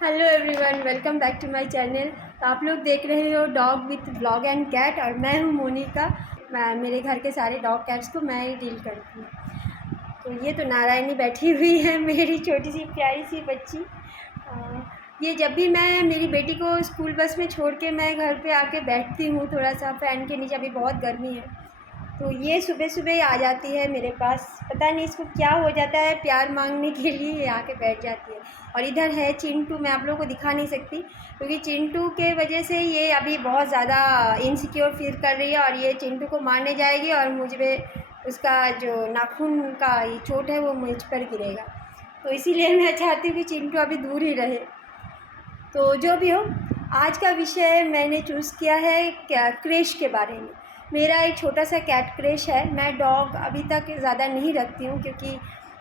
Hello everyone, welcome back to my channel. तो आप लोग देख रहे हो dog with vlog and cat, और मैं हूँ मोनिका। मेरे घर के सारे डॉग कैट्स को मैं ही डील करती हूँ। तो ये तो नारायणी बैठी हुई है, मेरी छोटी सी प्यारी सी बच्ची। ये जब भी मैं मेरी बेटी को स्कूल बस में छोड़ के मैं घर पे आके बैठती हूँ थोड़ा सा फ़ैन के नीचे, अभी बहुत गर्मी है, तो ये सुबह सुबह ही आ जाती है मेरे पास। पता नहीं इसको क्या हो जाता है, प्यार मांगने के लिए ये आके बैठ जाती है। और इधर है चिंटू, मैं आप लोगों को दिखा नहीं सकती क्योंकि चिंटू के वजह से ये अभी बहुत ज़्यादा इनसिक्योर फील कर रही है, और ये चिंटू को मारने जाएगी और मुझ पर उसका जो नाखून का ये चोट है वो मुझ पर गिरेगा। तो इसीलिए मैं चाहती हूँ कि चिंटू अभी दूर ही रहे। तो जो भी हो, आज का विषय मैंने चूज़ किया है क्या क्रेश के बारे में। मेरा एक छोटा सा कैट क्रेश है। मैं डॉग अभी तक ज़्यादा नहीं रखती हूँ क्योंकि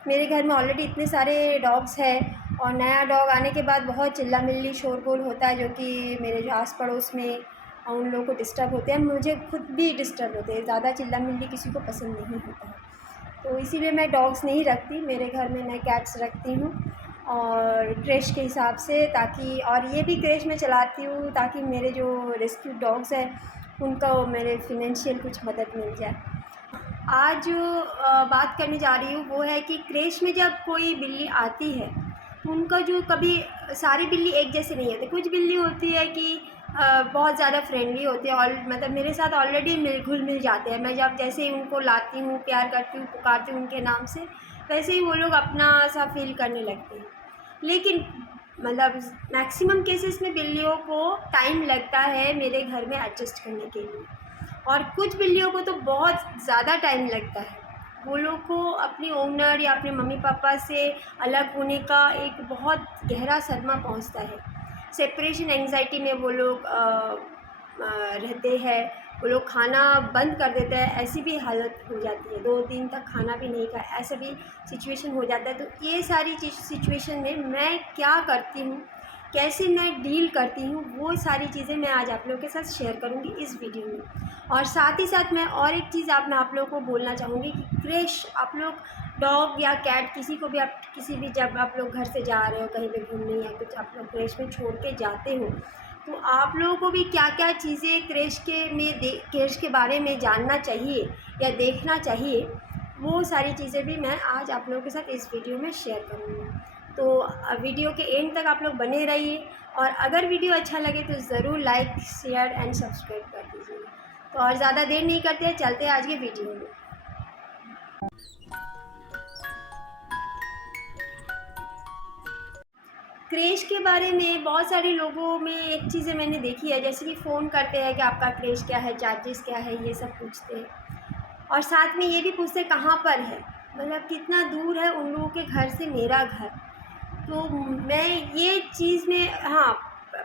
मेरे घर में ऑलरेडी इतने सारे डॉग्स हैं, और नया डॉग आने के बाद बहुत चिल्ला मिल्ली शोरगुल होता है जो कि मेरे जो आस पड़ोस में उन लोगों को डिस्टर्ब होते हैं, मुझे खुद भी डिस्टर्ब होते हैं। ज़्यादा चिल्ला मिल्ली किसी को पसंद नहीं होता है, तो इसीलिए मैं डॉग्स नहीं रखती। मेरे घर में मैं कैट्स रखती हूँ और क्रेश के हिसाब से, ताकि और ये भी क्रेश में चलाती हूँ ताकि मेरे जो रेस्क्यू डॉग्स हैं उनका मेरे फिनेंशियल कुछ मदद मिल जाए। आज जो बात करने जा रही हूँ वो है कि क्रेश में जब कोई बिल्ली आती है तो उनका जो कभी सारी बिल्ली एक जैसे नहीं होती। कुछ बिल्ली होती है कि बहुत ज़्यादा फ्रेंडली होती है, और मतलब मेरे साथ ऑलरेडी घुल मिल जाते हैं। मैं जब जैसे ही उनको लाती हूँ, प्यार करती हूँ, पुकारती हूँ उनके नाम से, वैसे ही वो लोग अपना सा फील करने लगते हैं। लेकिन मतलब मैक्सिमम केसेस में बिल्लियों को टाइम लगता है मेरे घर में एडजस्ट करने के लिए, और कुछ बिल्लियों को तो बहुत ज़्यादा टाइम लगता है। वो लोग को अपनी ओनर या अपने मम्मी पापा से अलग होने का एक बहुत गहरा सदमा पहुंचता है। सेपरेशन एंग्जाइटी में वो लोग रहते हैं। वो लोग खाना बंद कर देते हैं, ऐसी भी हालत हो जाती है। 2 दिन तक खाना भी नहीं खाया, ऐसा भी सिचुएशन हो जाता है। तो ये सारी सिचुएशन में मैं क्या करती हूँ, कैसे मैं डील करती हूँ, वो सारी चीज़ें मैं आज आप लोगों के साथ शेयर करूँगी इस वीडियो में। और साथ ही साथ मैं और एक चीज़ मैं आप लोगों को बोलना चाहूँगी कि क्रेश आप लोग डॉग या कैट किसी को भी आप किसी भी जब आप लोग घर से जा रहे हो कहीं पे घूमने या कुछ आप लोग क्रेश में छोड़ के जाते हो, तो आप लोगों को भी क्या क्या चीज़ें क्रेश के बारे में जानना चाहिए या देखना चाहिए, वो सारी चीज़ें भी मैं आज आप लोगों के साथ इस वीडियो में शेयर करूँगी। तो वीडियो के एंड तक आप लोग बने रहिए, और अगर वीडियो अच्छा लगे तो ज़रूर लाइक शेयर एंड सब्सक्राइब कर दीजिए। तो और ज़्यादा देर नहीं करते हैं, चलते हैं आज के वीडियो में। क्रेश के बारे में बहुत सारे लोगों में एक चीज़ें मैंने देखी है, जैसे कि फ़ोन करते हैं कि आपका क्रेश क्या है, चार्जेस क्या है, ये सब पूछते हैं। और साथ में ये भी पूछते हैं कहाँ पर है, मतलब कितना दूर है उन लोगों के घर से मेरा घर। तो मैं ये चीज़ में, हाँ,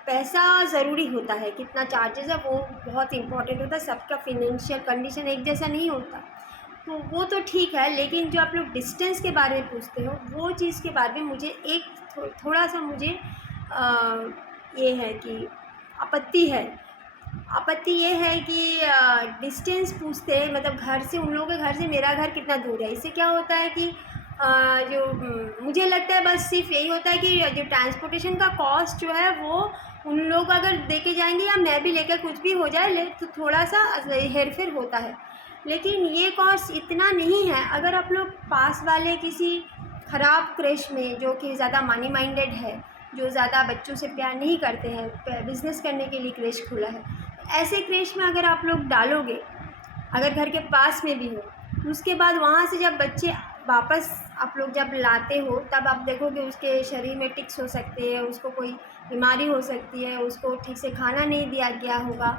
पैसा ज़रूरी होता है, कितना चार्जेस है वो बहुत इम्पोर्टेंट होता है। सबका फिनेंशियल कंडीशन एक जैसा नहीं होता, तो वो तो ठीक है। लेकिन जो आप लोग डिस्टेंस के बारे में पूछते हो, वो चीज़ के बारे में मुझे एक थोड़ा सा मुझे ये है कि आपत्ति है। आपत्ति ये है कि डिस्टेंस पूछते हैं, मतलब घर से, उन लोगों के घर से मेरा घर कितना दूर है। इससे क्या होता है कि मुझे लगता है बस सिर्फ यही होता है कि जो ट्रांसपोर्टेशन का कॉस्ट जो है वो उन लोग अगर दे के जाएंगे या मैं भी लेकर, कुछ भी हो जाए तो थोड़ा सा हेर फेर होता है। लेकिन ये कॉस्ट इतना नहीं है। अगर आप लोग पास वाले किसी ख़राब क्रेश में, जो कि ज़्यादा मनी माइंडेड है, जो ज़्यादा बच्चों से प्यार नहीं करते हैं, बिज़नेस करने के लिए क्रेश खुला है, ऐसे क्रेश में अगर आप लोग डालोगे, अगर घर के पास में भी हो, उसके बाद वहाँ से जब बच्चे वापस आप लोग जब लाते हो, तब आप देखोगे उसके शरीर में टिक्स हो सकते हैं, उसको कोई बीमारी हो सकती है, उसको ठीक से खाना नहीं दिया गया होगा,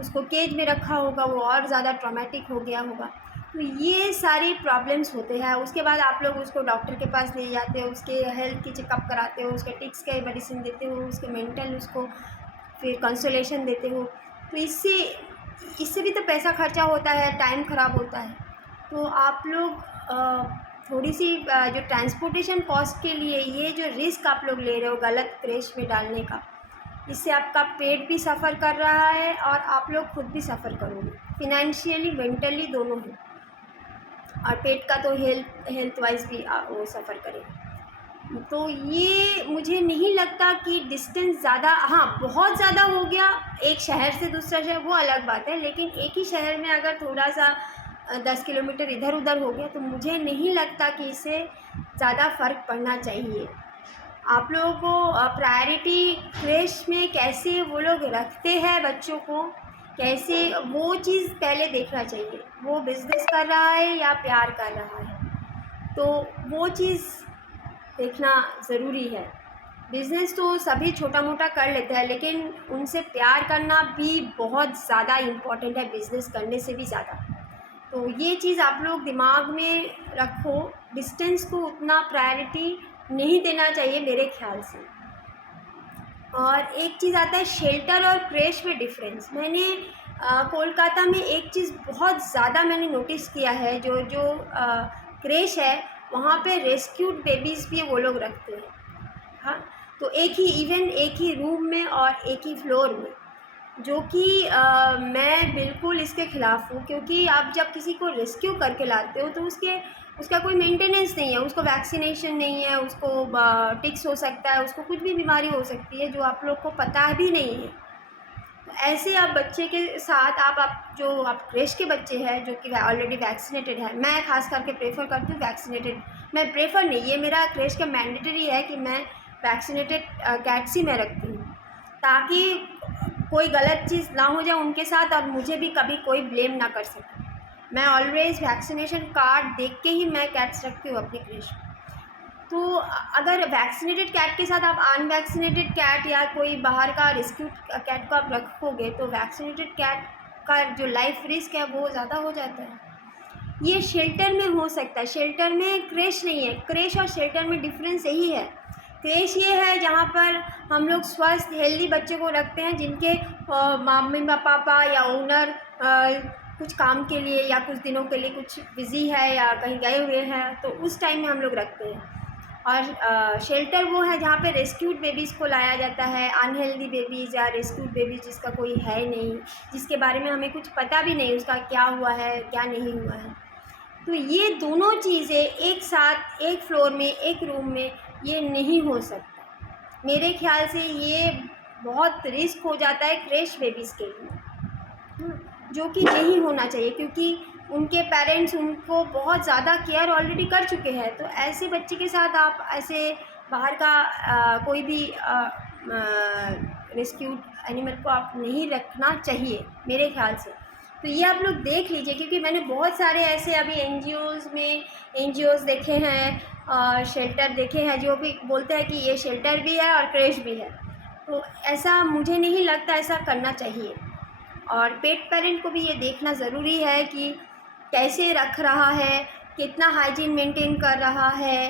उसको केज में रखा होगा, वो और ज़्यादा ट्रॉमेटिक हो गया होगा। तो ये सारी प्रॉब्लम्स होते हैं। उसके बाद आप लोग उसको डॉक्टर के पास ले जाते हो, उसके हेल्थ की चेकअप कराते हो, उसके टिक्स के मेडिसिन देते हो, उसके मेंटल उसको फिर कंसोलेशन देते हो। तो इससे भी तो पैसा खर्चा होता है, टाइम ख़राब होता है। तो आप लोग थोड़ी सी जो ट्रांसपोर्टेशन कॉस्ट के लिए ये जो रिस्क आप लोग ले रहे हो गलत क्रेश में डालने का, इससे आपका पेट भी सफ़र कर रहा है और आप लोग खुद भी सफ़र करोगे, फिनेंशियली मेंटली दोनों ही। और पेट का तो हेल्थ वाइज भी वो सफ़र करेगा। तो ये मुझे नहीं लगता कि डिस्टेंस ज़्यादा, हाँ बहुत ज़्यादा हो गया एक शहर से दूसरा शहर वो अलग बात है, लेकिन एक ही शहर में अगर थोड़ा सा 10 किलोमीटर इधर उधर हो गया तो मुझे नहीं लगता कि इससे ज़्यादा फ़र्क पड़ना चाहिए। आप लोगों को प्रायोरिटी क्रेश में कैसे वो लोग रखते हैं बच्चों को, कैसे वो चीज़ पहले देखना चाहिए, वो बिज़नेस कर रहा है या प्यार कर रहा है, तो वो चीज़ देखना ज़रूरी है। बिज़नेस तो सभी छोटा मोटा कर लेते हैं, लेकिन उनसे प्यार करना भी बहुत ज़्यादा इम्पॉर्टेंट है, बिज़नेस करने से भी ज़्यादा। तो ये चीज़ आप लोग दिमाग में रखो, डिस्टेंस को उतना प्रायोरिटी नहीं देना चाहिए मेरे ख़्याल से। और एक चीज़ आता है शेल्टर और क्रेश में डिफ़रेंस। मैंने कोलकाता में एक चीज़ बहुत ज़्यादा मैंने नोटिस किया है, जो जो क्रेश है वहाँ पे रेस्क्यूड बेबीज़ भी वो लोग रखते हैं। हाँ, तो एक ही रूम में और एक ही फ्लोर में, जो कि मैं बिल्कुल इसके ख़िलाफ़ हूँ, क्योंकि आप जब किसी को रेस्क्यू करके लाते हो तो उसका कोई मेंटेनेंस नहीं है, उसको वैक्सीनेशन नहीं है, उसको टिक्स हो सकता है, उसको कुछ भी बीमारी हो सकती है जो आप लोग को पता भी नहीं है। तो ऐसे आप बच्चे के साथ आप जो आप क्रेश के बच्चे हैं जो कि ऑलरेडी वैक्सीनेटेड है, मैं ख़ास करके प्रेफर करती हूँ वैक्सीनेटेड, मैं प्रेफर नहीं, ये मेरा क्रेश का मैंडेटरी है कि मैं वैक्सीनेटेड कैट्स ही मैं रखती हूँ, ताकि कोई गलत चीज़ ना हो जाए उनके साथ और मुझे भी कभी कोई ब्लेम ना कर सके। मैं ऑलवेज़ वैक्सीनेशन कार्ड देख के ही मैं कैट्स रखती हूँ अपनी क्रेश में। तो अगर वैक्सीनेटेड कैट के साथ आप अनवैक्सीनेटेड कैट या कोई बाहर का रेस्क्यू कैट को आप रखोगे तो वैक्सीनेटेड कैट का जो लाइफ रिस्क है वो ज़्यादा हो जाता है। ये शेल्टर में हो सकता है, शेल्टर में क्रेश नहीं है। क्रेश और शेल्टर में डिफरेंस यही है। क्रेश ये है जहाँ पर हम लोग स्वस्थ हेल्दी बच्चे को रखते हैं, जिनके मम्मी पापा या ओनर कुछ काम के लिए या कुछ दिनों के लिए कुछ बिज़ी है या कहीं गए हुए हैं, तो उस टाइम में हम लोग रखते हैं। और शेल्टर वो है जहाँ पे रेस्क्यूड बेबीज़ को लाया जाता है, अनहेल्दी बेबीज़ या रेस्क्यूड बेबीज़ जिसका कोई है नहीं, जिसके बारे में हमें कुछ पता भी नहीं उसका क्या हुआ है क्या नहीं हुआ है। तो ये दोनों चीज़ें एक साथ एक फ्लोर में एक रूम में ये नहीं हो सकता। मेरे ख़्याल से ये बहुत रिस्क हो जाता है क्रेश बेबीज़ के लिए, जो कि नहीं होना चाहिए, क्योंकि उनके पेरेंट्स उनको बहुत ज़्यादा केयर ऑलरेडी कर चुके हैं। तो ऐसे बच्चे के साथ आप ऐसे बाहर का कोई भी रेस्क्यूड एनिमल को आप नहीं रखना चाहिए मेरे ख़्याल से। तो ये आप लोग देख लीजिए, क्योंकि मैंने बहुत सारे ऐसे अभी एनजीओज़ देखे हैं, शेल्टर देखे हैं जो भी बोलते हैं कि ये शेल्टर भी है और क्रेश भी है। तो ऐसा मुझे नहीं लगता ऐसा करना चाहिए। और पेट पेरेंट को भी ये देखना ज़रूरी है कि कैसे रख रहा है, कितना हाइजीन मेंटेन कर रहा है,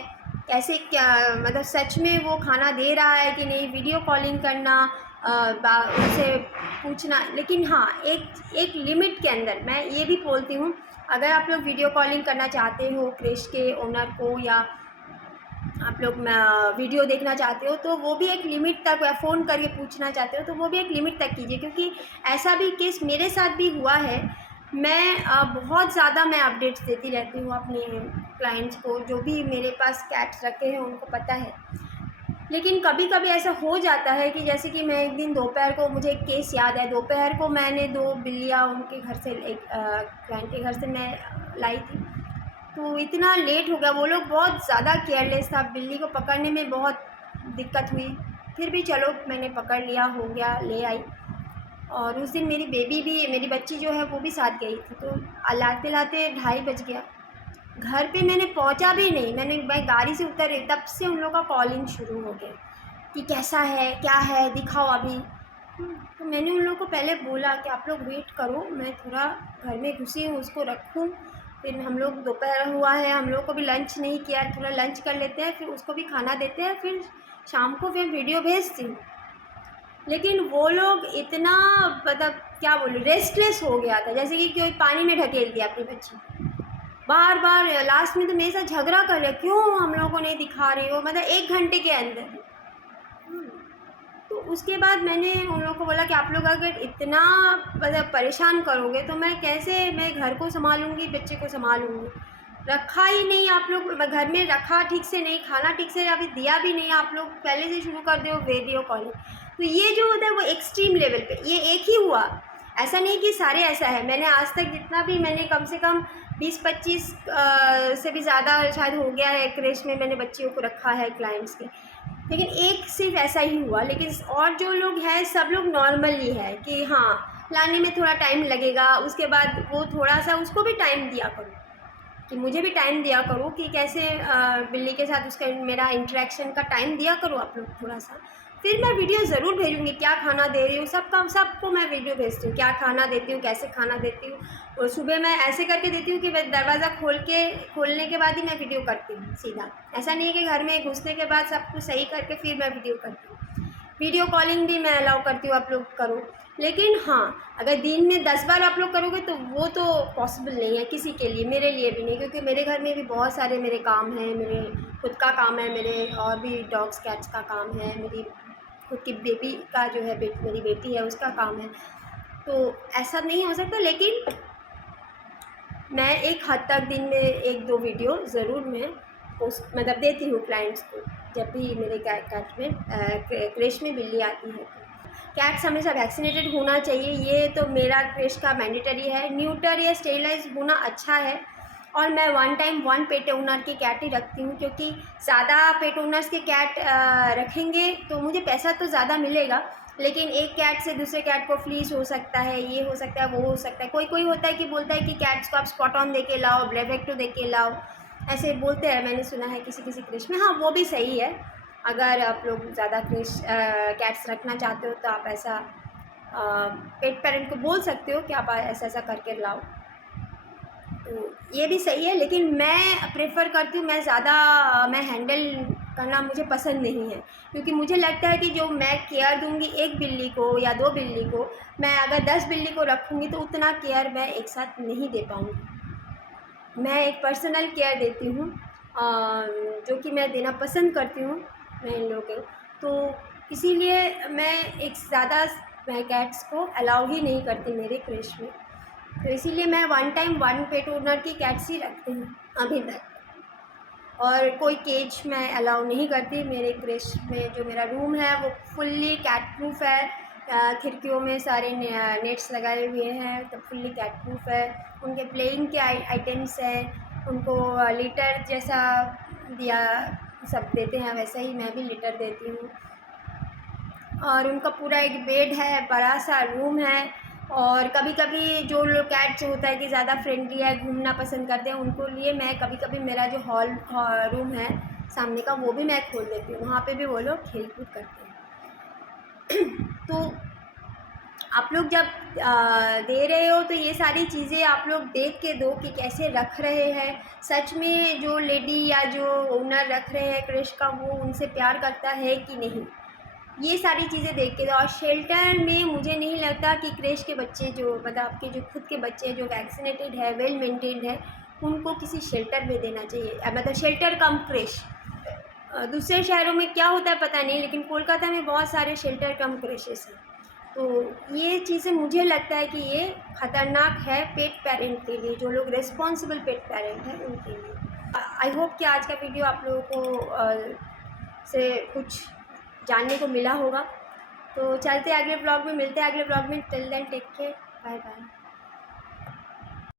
कैसे क्या मतलब सच में वो खाना दे रहा है कि नहीं, वीडियो कॉलिंग करना, उनसे पूछना। लेकिन हाँ, एक लिमिट के अंदर मैं ये भी बोलती हूँ, अगर आप लोग वीडियो कॉलिंग करना चाहते हो क्रेश के ओनर को या आप लोग वीडियो देखना चाहते हो तो वो भी एक लिमिट तक, या फ़ोन करके पूछना चाहते हो तो वो भी एक लिमिट तक कीजिए, क्योंकि ऐसा भी केस मेरे साथ भी हुआ है। मैं बहुत ज़्यादा मैं अपडेट्स देती रहती हूँ अपने क्लाइंट्स को, जो भी मेरे पास कैट्स रखे हैं उनको पता है। लेकिन कभी कभी ऐसा हो जाता है कि जैसे कि मैं एक दिन दोपहर को, मुझे एक केस याद है, दोपहर को मैंने 2 बिल्लियाँ उनके घर से, एक क्लाइंट के घर से मैं लाई थी। तो इतना लेट हो गया, वो लोग बहुत ज़्यादा केयरलेस था, बिल्ली को पकड़ने में बहुत दिक्कत हुई, फिर भी चलो मैंने पकड़ लिया, हो गया, ले आई। और उस दिन मेरी बच्ची जो है वो भी साथ गई थी। तो लाते लाते 2:30 बज गया, घर पे मैंने पहुंचा भी नहीं, मैं गाड़ी से उतर रही, तब से उन लोगों का कॉलिंग शुरू हो गया कि कैसा है, क्या है, दिखाओ अभी। तो मैंने उन लोगों को पहले बोला कि आप लोग वेट करो, मैं थोड़ा घर में घुसी हूँ, उसको रखूँ, फिर हम लोग दोपहर हुआ है, हम लोग को भी लंच नहीं किया, थोड़ा लंच कर लेते हैं, फिर उसको भी खाना देते हैं, फिर शाम को फिर वीडियो भेजती हूँ। लेकिन वो लोग इतना मतलब क्या बोलूँ, रेस्टलेस हो गया था, जैसे कि कोई पानी में ढकेल दिया अपनी बच्ची, बार बार लास्ट में तो मेरे साथ झगड़ा कर लिया, क्यों हम लोगों को नहीं दिखा रही हो, मतलब 1 घंटे के अंदर। तो उसके बाद मैंने उन लोगों को बोला कि आप लोग अगर इतना मतलब परेशान करोगे तो मैं घर को संभालूंगी, बच्चे को संभालूंगी। रखा ही नहीं आप लोग, घर में रखा ठीक से नहीं, खाना ठीक से अभी दिया भी नहीं, आप लोग पहले से शुरू कर दो वीडियो कॉलिंग। तो ये जो होता है वो एक्सट्रीम लेवल पे, ये एक ही हुआ, ऐसा नहीं कि सारे ऐसा है। मैंने आज तक जितना भी, मैंने कम से कम 20-25 से भी ज़्यादा शायद हो गया है क्रेश में मैंने बच्चियों को रखा है क्लाइंट्स के, लेकिन एक सिर्फ ऐसा ही हुआ। लेकिन और जो लोग हैं सब लोग नॉर्मल ही है कि हाँ लाने में थोड़ा टाइम लगेगा, उसके बाद वो थोड़ा सा उसको भी टाइम दिया करो, कि मुझे भी टाइम दिया करो कि कैसे बिल्ली के साथ उसका मेरा इंटरेक्शन का टाइम दिया करो आप लोग थोड़ा सा। फिर मैं वीडियो ज़रूर भेजूँगी, क्या खाना दे रही हूँ सबको मैं वीडियो भेजती हूँ, क्या खाना देती हूँ, कैसे खाना देती हूँ। और सुबह मैं ऐसे करके देती हूँ कि मैं दरवाज़ा खोलने के बाद ही मैं वीडियो करती हूँ सीधा। ऐसा नहीं है कि घर में घुसने के बाद सब कुछ सही करके फिर मैं वीडियो करती हूँ। वीडियो कॉलिंग भी मैं अलाउ करती हूँ, आप लोग करो। लेकिन हाँ, अगर दिन में 10 बार आप लोग करोगे तो वो तो पॉसिबल नहीं है किसी के लिए, मेरे लिए भी नहीं, क्योंकि मेरे घर में भी बहुत सारे मेरे काम हैं, मेरे खुद का काम है, मेरे और भी डॉग्स कैट्स का काम है, मेरी खुद की बेबी का जो है मेरी बेटी है उसका काम है। तो ऐसा नहीं हो सकता, लेकिन मैं एक हद तक दिन में 1-2 वीडियो ज़रूर मैं पोस्ट मतलब देती हूँ क्लाइंट्स को, जब भी मेरे कैट में क्रेश में बिल्ली आती है। कैट्स हमेशा वैक्सीनेटेड होना चाहिए, ये तो मेरा क्रेश का मैंडेटरी है। न्यूटर या स्टेरिलाइज होना अच्छा है। और मैं 1 टाइम 1 पेट ओनर की कैट ही रखती हूँ, क्योंकि ज़्यादा पेट ओनर्स के कैट रखेंगे तो मुझे पैसा तो ज़्यादा मिलेगा, लेकिन एक कैट से दूसरे कैट को फ्लीस हो सकता है, ये हो सकता है, वो हो सकता है। कोई होता है कि बोलता है कि कैट्स को आप स्पॉट ऑन दे के लाओ, ब्रेवेक्टो दे के लाओ, ऐसे बोलते हैं, मैंने सुना है किसी क्रेश में। हाँ, वो भी सही है, अगर आप लोग ज़्यादा क्रेश कैट्स रखना चाहते हो तो आप ऐसा पेट पेरेंट को बोल सकते हो कि आप ऐसा करके लाओ, तो ये भी सही है। लेकिन मैं प्रेफर करती हूँ, मैं हैंडल करना मुझे पसंद नहीं है, क्योंकि मुझे लगता है कि जो मैं केयर दूँगी एक बिल्ली को या 2 बिल्ली को, मैं अगर 10 बिल्ली को रखूँगी तो उतना केयर मैं एक साथ नहीं दे पाऊँगी। मैं एक पर्सनल केयर देती हूँ, जो कि मैं देना पसंद करती हूँ मैं इन लोगों को, तो इसीलिए मैं एक ज़्यादा कैट्स को अलाउ ही नहीं करती मेरे क्रेश में। तो इसीलिए मैं 1 टाइम 1 पेट ओनर की कैट्स ही रखती हूँ अभी तक, और कोई केज मैं अलाउ नहीं करती। मेरे क्रेश में जो मेरा रूम है वो फुल्ली कैट प्रूफ है, खिड़कियों में सारे नेट्स लगाए हुए हैं, तो फुल्ली कैट प्रूफ है। उनके प्लेइंग के आइटम्स हैं, उनको लिटर जैसा दिया सब देते हैं, वैसा ही मैं भी लिटर देती हूँ। और उनका पूरा एक बेड है, बड़ा सा रूम है। और कभी जो लोग कैट्स होता है कि ज़्यादा फ्रेंडली है, घूमना पसंद करते हैं, उनको लिए मैं कभी मेरा जो हॉल रूम है सामने का वो भी मैं खोल देती हूँ, वहाँ पे भी वो लोग खेल कूद करते हैं। तो आप लोग जब दे रहे हो तो ये सारी चीज़ें आप लोग देख के दो कि कैसे रख रहे हैं। सच में जो लेडी या जो ओनर रख रहे हैं क्रेश का, वो उनसे प्यार करता है कि नहीं, ये सारी चीज़ें देख के दो। और शेल्टर में मुझे नहीं लगता कि क्रेश के बच्चे जो मतलब आपके जो खुद के बच्चे जो वैक्सीनेटेड है, वेल मेंटेन्ड है, उनको किसी शेल्टर में देना चाहिए, मतलब शेल्टर कम क्रेश। दूसरे शहरों में क्या होता है पता नहीं, लेकिन कोलकाता में बहुत सारे शेल्टर कम क्रेशेस हैं। तो ये चीज़ें मुझे लगता है कि ये ख़तरनाक है पेट पेरेंट के लिए, जो लोग रिस्पॉन्सिबल पेट पेरेंट हैं उनके लिए। आई होप कि आज का वीडियो आप लोगों को से कुछ जानने को मिला होगा। तो चलते अगले ब्लॉग में, मिलते हैं अगले ब्लॉग में। Till then take care, bye bye.